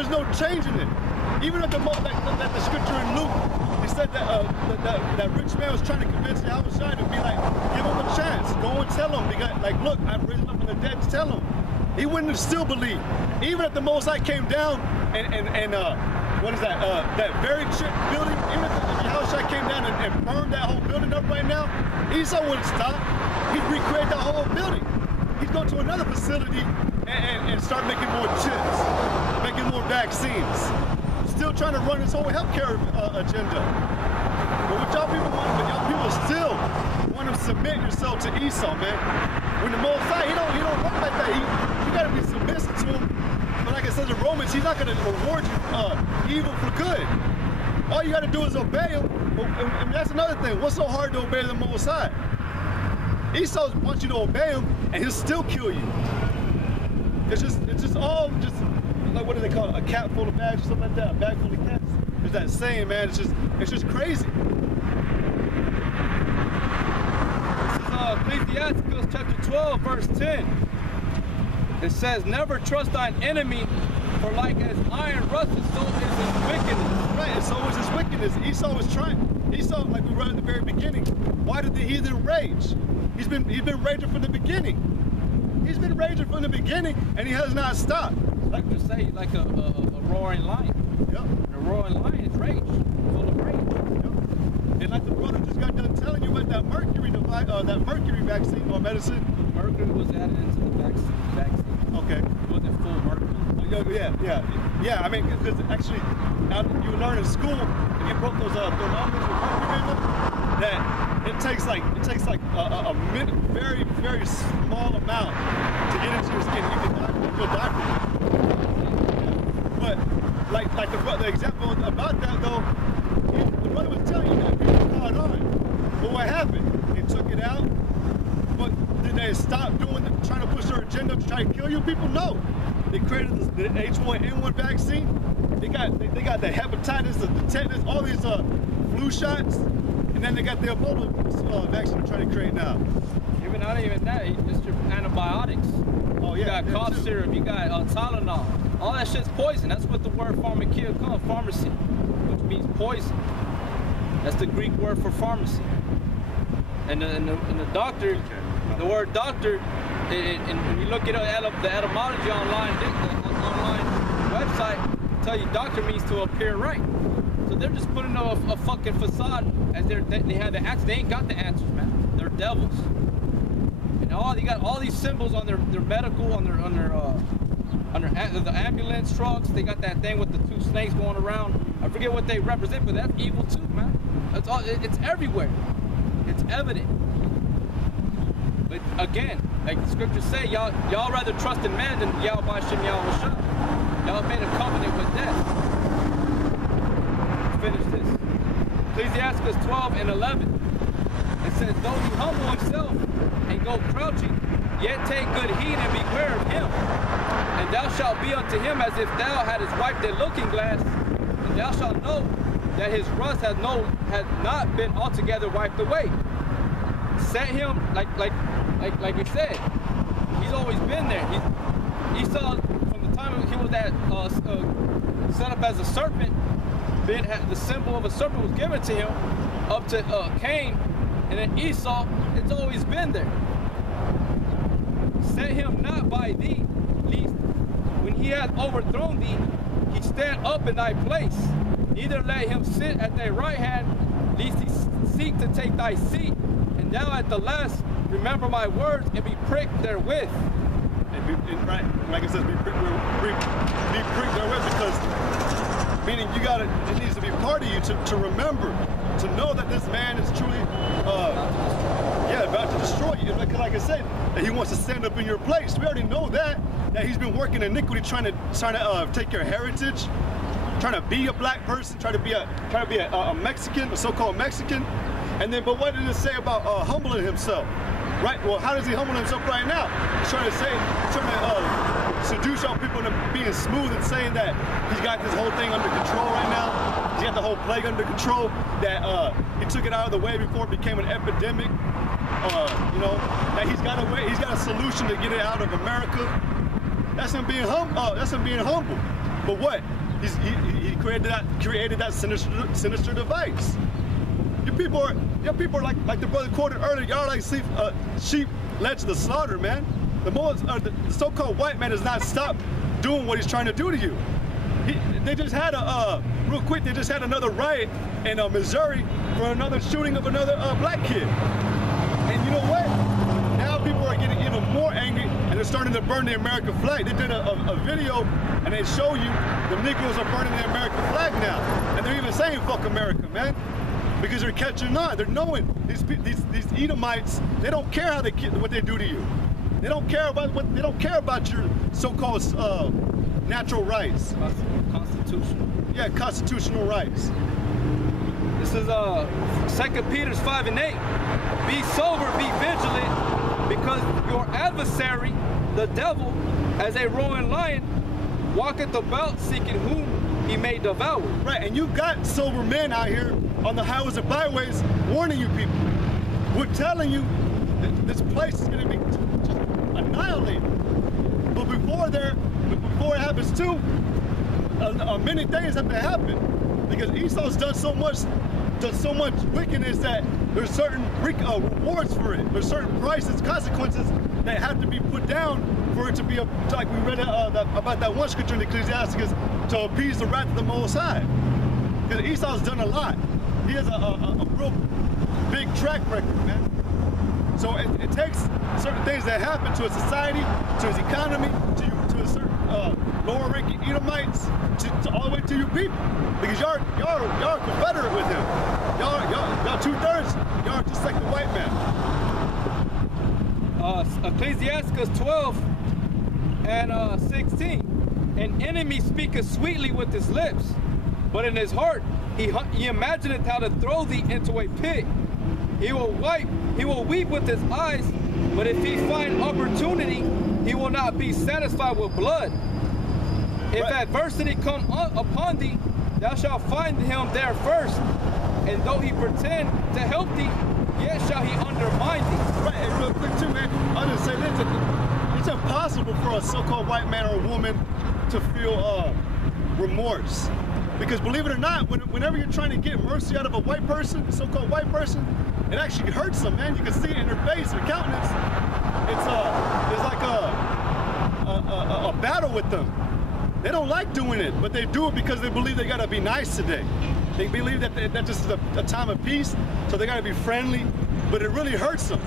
There's no changing it. Even at the scripture in Luke, he said that rich man was trying to convince Yahushua to be like, give him a chance. Go and tell him. Like, look, I've risen up from the dead. Tell him. He wouldn't still believe. Even if the Most High came down and what is that? That very building. Even if Yahushua came down and burned that whole building up right now, Esau wouldn't stop. He'd recreate that whole building. He'd go to another facility and start making more chips, making more vaccines. Still trying to run his whole healthcare agenda. But what y'all people want, but y'all people still want to submit yourself to Esau, man. When the Most High, he don't work like that. You gotta be submissive to him. But like it says in Romans, he's not gonna reward you evil for good. All you gotta do is obey him. And that's another thing. What's so hard to obey the Most High? Esau wants you to obey him, and he'll still kill you. It's just all like, what do they call it? A cat full of bags or something like that? A bag full of cats? There's that saying, man. It's just crazy. This is Ecclesiastes chapter 12, verse 10. It says, never trust thine enemy, for like as iron rusted, so is his wickedness. Right, and so is his wickedness. Esau was trying. Esau, like we read at the very beginning, why did the heathen rage? He's been raging from the beginning. He's been raging from the beginning, and he has not stopped. Like you say, like a roaring lion. Yep. A roaring lion is rage, full of rage. Yep. And like the brother just got done telling you about that mercury vaccine or medicine. Mercury was added into the vaccine. Okay. It wasn't full mercury. Yeah. I mean, because actually, now you learn in school, if you broke those thermometers with mercury in them, that it takes like a minute, very, very small amount to get into your skin. You can die from it. But like the example about that though, the brother was telling you that people caught on. But what happened? They took it out. But did they stop trying to push their agenda to try to kill you people? No. They created the H1N1 vaccine. They got the hepatitis, the tetanus, all these flu shots. And then they got the Ebola vaccine they're trying to create now. Not even that, just your antibiotics. Oh yeah. You got cough syrup, you got Tylenol. All that shit's poison. That's what the word pharmakia comes, pharmacy, which means poison. That's the Greek word for pharmacy. And the doctor, the word doctor, and you look at the etymology online, the online website, tell you doctor means to appear right. So they're just putting up a fucking facade as they have the answers. They ain't got the answers, man. They're devils. And you got all these symbols on their medical, on the ambulance trucks. They got that thing with the two snakes going around. I forget what they represent, but that's evil too, man. That's all. It's everywhere. It's evident. But again, like the scriptures say, y'all rather trust in man than Yahweh Shem Yahushua. Y'all made a covenant with death. Finish this. Ecclesiastes 12 and 11. It says, though he humble himself and go crouching, yet take good heed and beware of him. And thou shalt be unto him as if thou hadst wiped a looking glass, and thou shalt know that his rust has not been altogether wiped away. Set him like we said. He's always been there. He saw from the time he was set up as a serpent. The symbol of a serpent was given to him up to Cain, and then Esau. It's always been there. Set him not by thee, lest when he hath overthrown thee, he stand up in thy place. Neither let him sit at thy right hand, lest he seek to take thy seat. And thou at the last remember my words and be pricked therewith. Right, like it says, be pricked therewith, because meaning it needs to be part of you to remember, to know that this man is truly, about to destroy you. Like I said, that he wants to stand up in your place. We already know that he's been working iniquity, trying to take your heritage, trying to be a black person, trying to be a Mexican, a so-called Mexican. And then, but what did it say about humbling himself? Right? Well, how does he humble himself right now? He's trying to seduce y'all people into being smooth and saying that he's got this whole thing under control right now. He's got the whole plague under control. That he took it out of the way before it became an epidemic. That he's got a solution to get it out of America. That's him being humble. But what? He created that sinister device. Your people are like the brother quoted earlier. Y'all like sheep led to the slaughter, man. The so-called white man has not stopped doing what he's trying to do to you. They just had real quick. They just had another riot in Missouri for another shooting of another black kid. And you know what? Now people are getting even more angry, and they're starting to burn the American flag. They did a video, and they show you the Negroes are burning the American flag now, and they're even saying "fuck America," man, because they're catching on. They're knowing these Edomites. They don't care what they do to you. They don't care about your so-called natural rights. Constitutional. Yeah, constitutional rights. This is 2 Peter 5:8. Be sober, be vigilant, because your adversary, the devil, as a roaring lion, walketh about seeking whom he may devour. Right, and you've got sober men out here on the highways and byways warning you people. We're telling you that this place is going to be just annihilated. But before it happens too, many things have to happen, because Esau's done so much wickedness that there's certain rewards for it. There's certain prices, consequences that have to be put down for it to be like we read about that one scripture in Ecclesiastes, to appease the wrath of the Most High. Because Esau's done a lot. He has a real big track record, man. So it takes certain things that happen to a society, to his economy, to a certain lower-ranking Edomites, to all the way to you people, because y'all confederate with him. Y'all 2/3. Y'all are just like the white man. Ecclesiastes 12 and 16. An enemy speaketh sweetly with his lips, but in his heart he imagineth how to throw thee into a pit. He will weep with his eyes, but if he find opportunity, he will not be satisfied with blood. If adversity come upon thee, thou shalt find him there first, and though he pretend to help thee, yet shall he undermine thee. Right, and real quick too, man, I'll just say this, it's impossible for a so-called white man or woman to feel remorse. Because believe it or not, whenever you're trying to get mercy out of a white person, a so-called white person, it actually hurts them, man. You can see it in their face, their countenance. It's like a battle with them. They don't like doing it, but they do it because they believe they gotta be nice today. They believe that this is a time of peace, so they gotta be friendly, but it really hurts them.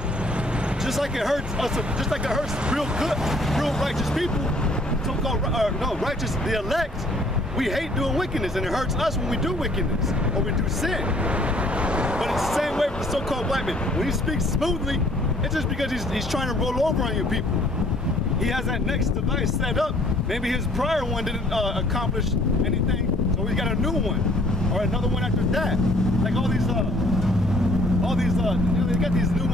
Just like it hurts us, just like it hurts real good, real righteous people, so-called, righteous, the elect. We hate doing wickedness, and it hurts us when we do wickedness, or we do sin. But it's the same way with the so-called white man. When he speaks smoothly, it's just because he's trying to roll over on you people. He has that next device set up. Maybe his prior one didn't accomplish anything, so he got a new one, or another one after that. Like all these, they got these new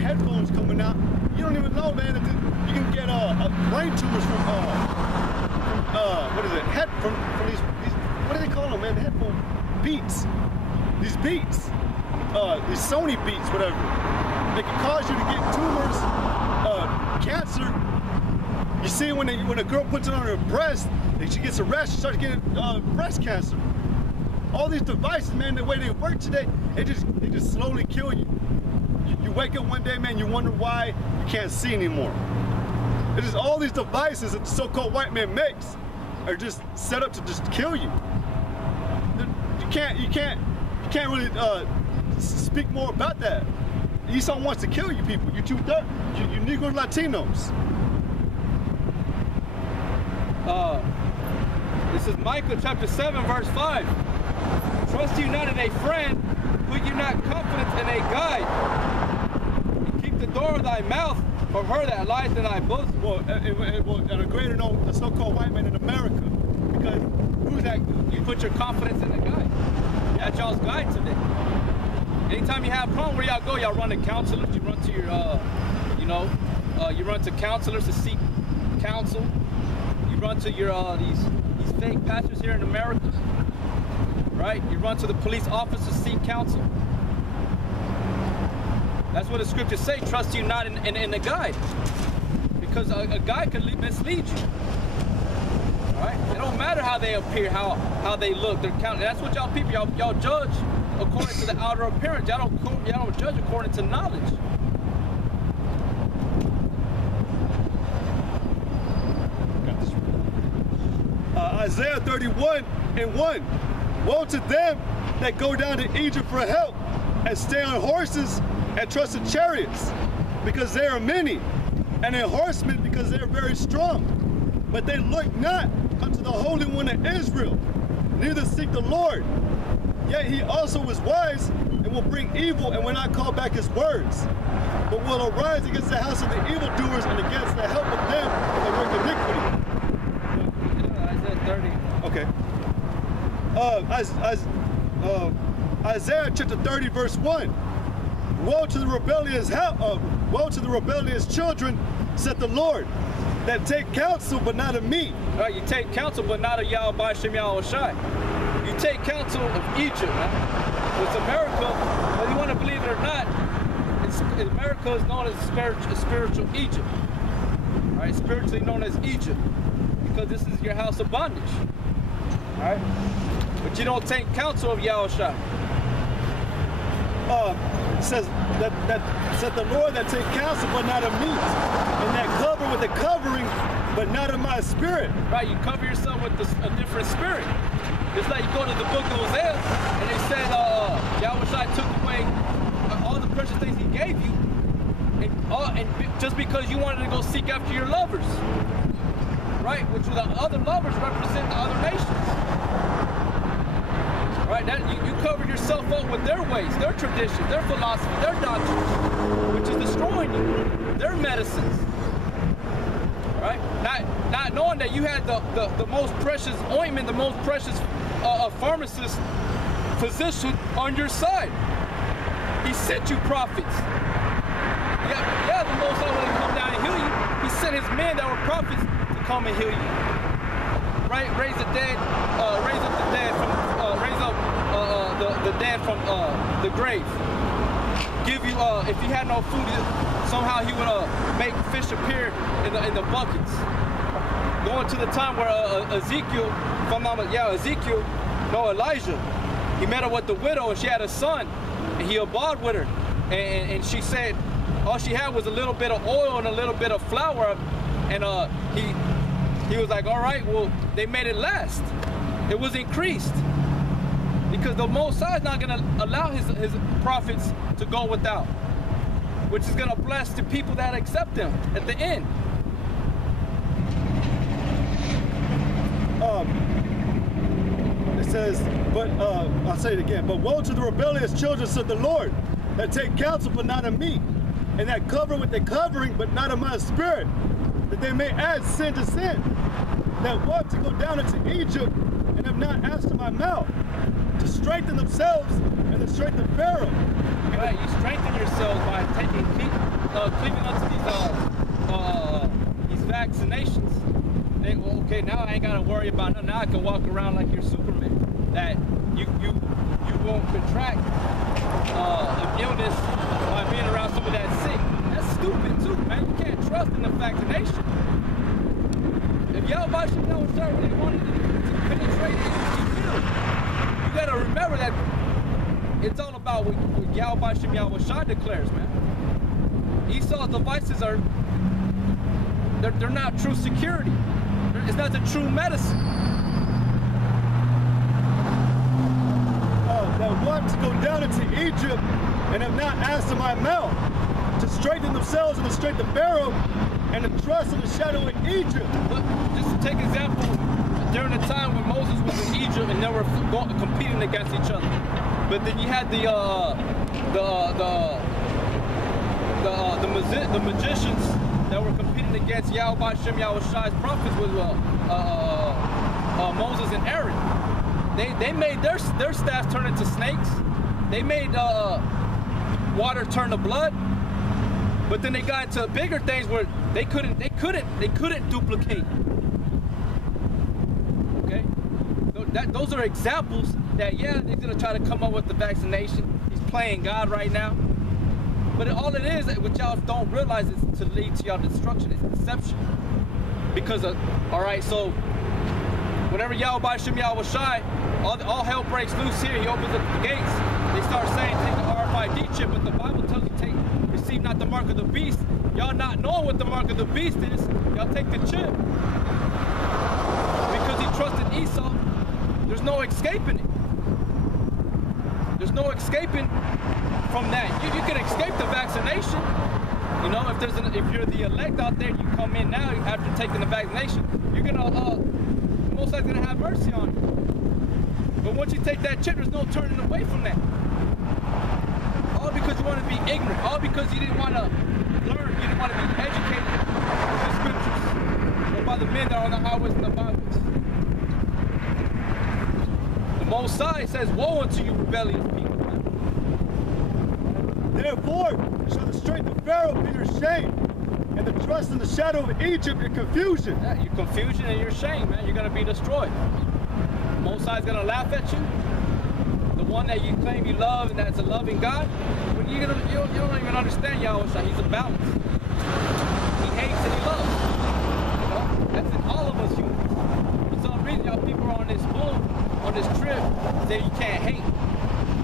headphones coming out. You don't even know, man, that you can get brain tumors from what is it? From these, what do they call them, man? Headphone beats. These beats, these Sony beats, whatever. They can cause you to get tumors, cancer. You see, when a girl puts it on her breast, she gets a rash, she starts getting breast cancer. All these devices, man, the way they work today, they just slowly kill you. You wake up one day, man, you wonder why you can't see anymore. It is all these devices that the so-called white man makes are just set up to just kill you. You can't really speak more about that. Esau wants to kill you people. You Negroes, Latinos. This is Micah chapter 7, verse 5. Trust you not in a friend, put you not confidence in a guide. And keep the door of thy mouth from her that lieth in thy bosom. Well, and a greater known, the so-called white man in America. Because who's that? You put your confidence in the guide. That's y'all's guide today. Anytime you have a problem, where y'all go? Y'all run to counselors. You run to your, you run to counselors to seek counsel. You run to your these fake pastors here in America, right? You run to the police officers to seek counsel. That's what the scriptures say. Trust you not in the guide, because a guide could mislead you. All right? It don't matter how they appear, how they look, their countenance. That's what y'all people, y'all judge according to the outer appearance. Y'all don't judge according to knowledge. Isaiah 31:1. Woe to them that go down to Egypt for help and stay on horses and trust in chariots, because they are many, and in horsemen, because they are very strong. But they look not unto the Holy One of Israel, neither seek the Lord. Yet he also is wise and will bring evil and will not call back his words, but will arise against the house of the evildoers and against the help of them that work iniquity. Isaiah 30. Okay. Isaiah chapter 30, verse 1. Woe to the rebellious children, said the Lord, that take counsel but not of me. All right, you take counsel but not of Yahweh Shem Yahushai. You take counsel of Egypt, man. It's America, whether you want to believe it or not, America is known as spiritual Egypt. All right, spiritually known as Egypt, because this is your house of bondage. All right, but you don't take counsel of Yahushua. Says that said the Lord that take counsel but not of me, and that cover with the covering but not of my spirit. Right, you cover yourself with a different spirit. It's like you go to the book of Hosea, and they said Yahushua took away all the precious things he gave you, and just because you wanted to go seek after your lovers, right? Which the other lovers represent the other nations, right? That you covered yourself up with their ways, their traditions, their philosophy, their doctrines, which is destroying you, their medicines, right? Not knowing that you had the most precious ointment, the most precious pharmacist, physician on your side. He sent you prophets. Yeah, the Most High will come down and heal you. He sent his men that were prophets to come and heal you. Right? Raise the dead, raise up the dead from, raise up the dead from the grave. Give you, if you had no food, somehow he would make fish appear in the buckets. Going to the time where Elijah, he met her with the widow and she had a son, and he abode with her, and she said all she had was a little bit of oil and a little bit of flour, and he was like, all right, well, they made it last. It was increased, because the Most High is not going to allow his prophets to go without, which is going to bless the people that accept them at the end. It says, but I'll say it again. But woe to the rebellious children, said the Lord, that take counsel but not of me, and that cover with the covering but not of my spirit, that they may add sin to sin, that want to go down into Egypt and have not asked of my mouth, to strengthen themselves and the strength of Pharaoh. Right, you strengthen yourselves by cleaving unto these vaccinations. Well, okay, now I ain't gotta worry about nothing. Now I can walk around like you're Superman. That you won't contract an illness by being around somebody that's sick. That's stupid too, man. You can't trust in the vaccination. If Yahweh should know really wanted to penetrate you gotta remember that it's all about what Yahweh Shem Yahushai declares, man. Esau's devices they're not true security. It's not the true medicine. That want to go down into Egypt and have not asked of my mouth, to strengthen themselves in the strength of Pharaoh and to trust in the shadow of Egypt. Look, just to take example, during the time when Moses was in Egypt and they were competing against each other, but then you had the magicians that were competing against Yahweh Shem Yahushai's prophets with Moses and Aaron. They made their staffs turn into snakes. They made water turn to blood. But then they got into bigger things where they couldn't duplicate. Okay, those are examples that they're gonna try to come up with the vaccination. He's playing God right now. But all it is, what y'all don't realize, is to lead to y'all destruction. It's deception. Because all right, so whenever Yahweh Shem Yahushai, all hell breaks loose here. He opens up the gates. They start saying take the RFID chip, but the Bible tells you receive not the mark of the beast. Y'all not knowing what the mark of the beast is, y'all take the chip. Because he trusted Esau, there's no escaping it. There's no escaping from that. You can escape the vaccination. You know, if you're the elect out there, you come in now after taking the vaccination, you're gonna most likely gonna have mercy on you. But once you take that chip, there's no turning away from that. All because you want to be ignorant. All because you didn't want to learn. You didn't want to be educated with the scriptures or by the men that are on the highways and the byways. The Most High says, "Woe unto you, rebellious people." Therefore, shall the strength of Pharaoh be your shame, and the trust in the shadow of Egypt your confusion. Yeah, your confusion and your shame, man. You're gonna be destroyed. The Most High is gonna laugh at you. The one that you claim you love and that's a loving God, when you don't even understand Yahweh. He's a balance. He hates and he loves. You know? That's in all of us humans. For some reason, y'all people are on this bull, on this trip, say you can't hate.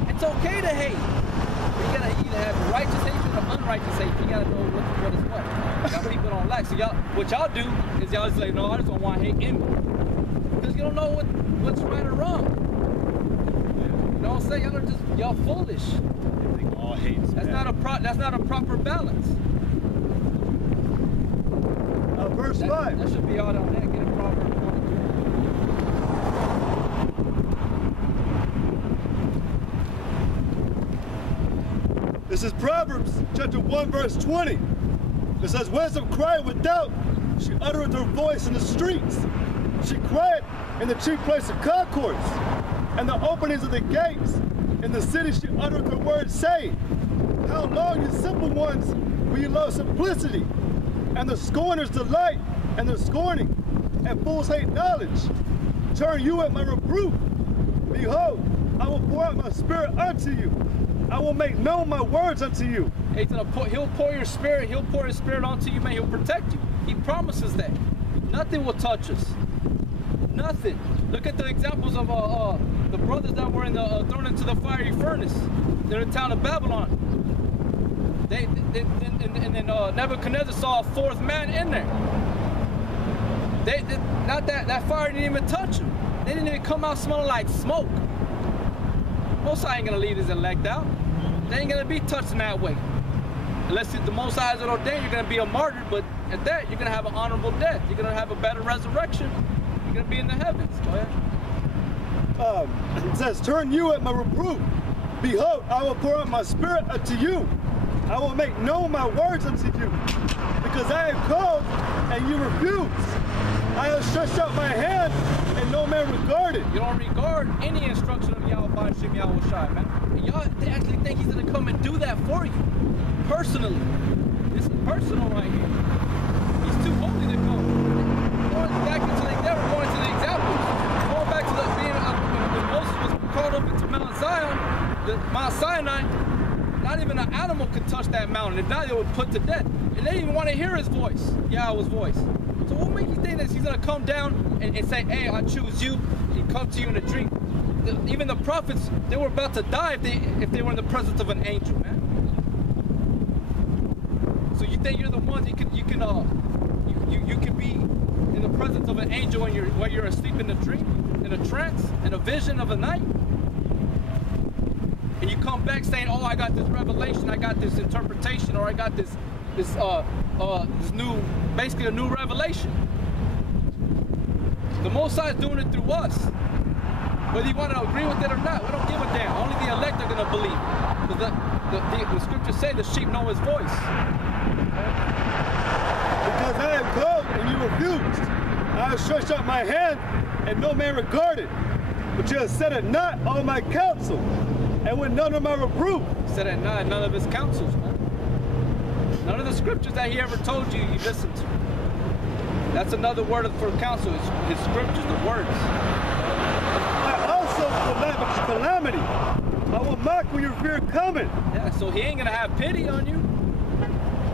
It's okay to hate. You gotta either have righteous hatred or unrighteous hatred. You gotta know what is what. Y'all people don't like. So what y'all do is y'all just like, no, I just don't want to hate him. Because you don't know what's right or wrong. You know what I'm saying? Y'all foolish. All hates. That's not a proper balance. Verse 5. That should be all on that. Get a proper. This is Proverbs chapter 1, verse 20. It says, wisdom cried without, she uttered her voice in the streets. She cried in the chief place of concourse, and the openings of the gates. In the city she uttered her words, saying, how long, you simple ones, will you love simplicity? And the scorners delight in their scorning, and fools hate knowledge. Turn you at my reproof. Behold, I will pour out my spirit unto you. I will make known my words unto you. He'll pour your spirit. He'll pour his spirit onto you, man. He'll protect you. He promises that. Nothing will touch us. Nothing. Look at the examples of the brothers that were thrown into the fiery furnace. They're in the town of Babylon. And then Nebuchadnezzar saw a fourth man in there. That fire didn't even touch them. They didn't even come out smelling like smoke. Most High ain't gonna leave his elect out. They ain't gonna be touched in that way. Unless the Most High is ordained, you're gonna be a martyr, but at that, you're gonna have an honorable death. You're gonna have a better resurrection. You're gonna be in the heavens. Go ahead. It says, turn you at my reproof. Behold, I will pour out my spirit unto you. I will make known my words unto you. Because I have called, and you refuse. I have stretched out my hand, and no man regarded. You don't regard any instruction of Yahweh Shem Yahushai, man. Y'all actually think he's gonna come and do that for you. Personally. This is personal right here. He's too holy to come. Going back into the examples. Going back to when Moses was called up into Mount Zion, Mount Sinai, not even an animal could touch that mountain. If not, they would put to death. And they didn't even want to hear his voice, Yahweh's voice. So what makes you think that he's going to come down and say, hey, I choose you, and come to you in a dream? Even the prophets, they were about to die if they were in the presence of an angel, man. So you think you're the ones you can be in the presence of an angel when you're asleep in a dream, in a trance, in a vision of a night? And you come back saying, oh, I got this revelation, I got this interpretation, or I got this new, basically a new revelation. The Most High is doing it through us. Whether you want to agree with it or not, we don't give a damn. Only the elect are going to believe. Because the scriptures say the sheep know his voice. Because I have called and you refused. I have stretched out my hand and no man regarded. But you have set at naught all my counsel, and with none of my reproof. Set at naught none of his counsels, man. None of the scriptures that he ever told you, you listened to. That's another word for counsel, his scriptures, the words. I also will laugh at your calamity. I will mock when your fear coming. Yeah, so he ain't gonna have pity on you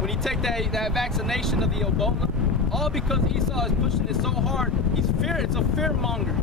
when you take that vaccination of the Ebola. All because Esau is pushing it so hard. It's a fear monger.